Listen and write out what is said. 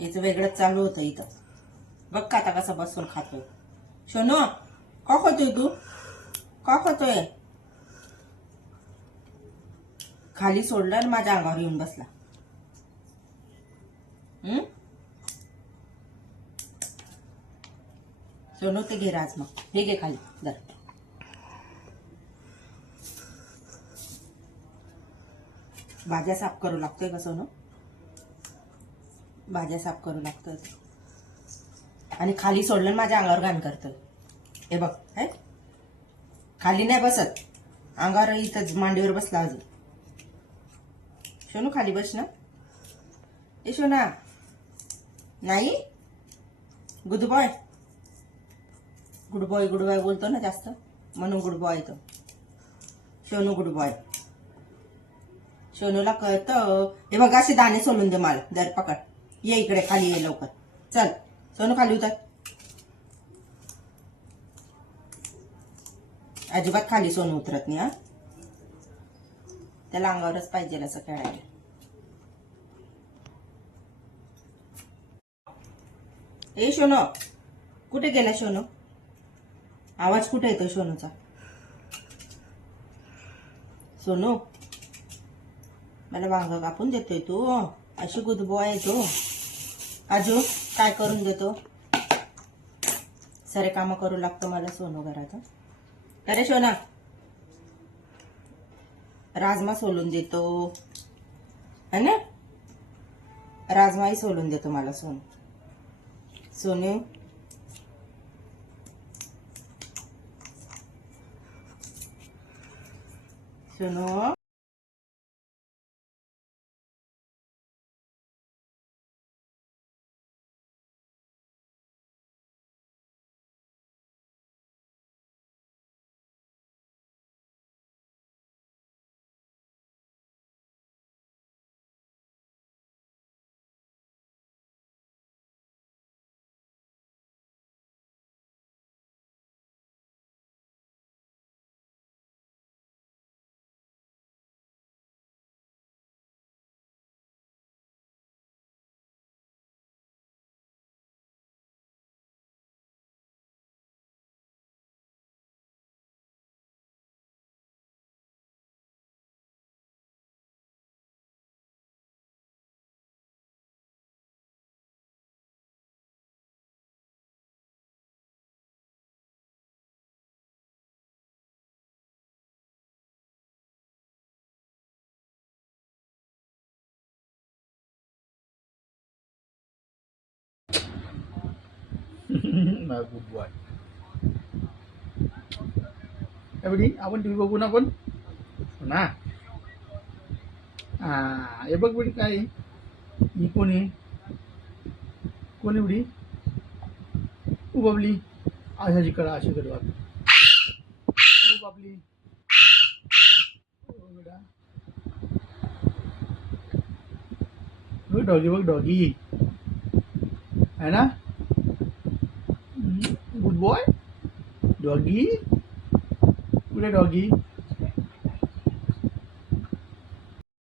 याचं वेगळंच चालू होतं इथं. बघ का आता कसं बसून खातोय. शोनो का खातोय तू? का खातोय? खाली सोडलं आणि माझ्या अंगावर येऊन बसला. हम्म सोनू ते घे राज मग. हे घे खाली. दर भाज्या साफ करू लागतोय का सोनू भाज्या साफ करू लागतं आणि खाली सोडलं माझ्या अंगावर घाण करतं. हे बघ है? खाली नाही बसत. अंगावर इथंच मांडीवर बसला अजून. शोनू खाली बस ना. ए शोना. नाही? Good boy good boy good boy बोलतो ना जास्त. म्हणून गुड बॉय तो. शोनू गुड बॉय सोनूला कळतं. हे बघ असे दाणे सोलून दे मला. दर पकड. ये इकडे खाली ये लवकर. चल सोनू खाली उतर. अजिबात खाली सोनू उतरत नाही हा. त्याला अंगावरच पाहिजे असं खेळायला. ए शोनो कुठे गेला शोनो आवाज कुठे येतो शोनूचा सोनू मला वांग कापून देतोय तू. अशी गुदबो आहे तू. अजून काय करून देतो? सारे काम करू लागतो मला सोनू घराचं. अरे सोना. राजमा सोलून देतो. है ना? राजमाही सोलून देतो मला Sonu. Sonu. Sonu. My good boy. Everybody, आपण टीव्ही बघू ना पण ना? हा हे बघ बडी काय. आहे? ही कोण आहे? कोण एवढी उ बाबली अशाची कळा अशी कर वाट उ बाबली हो डॉगी बघ डॉगी. है ना? गुड बॉय डॉगी कुठे डॉगी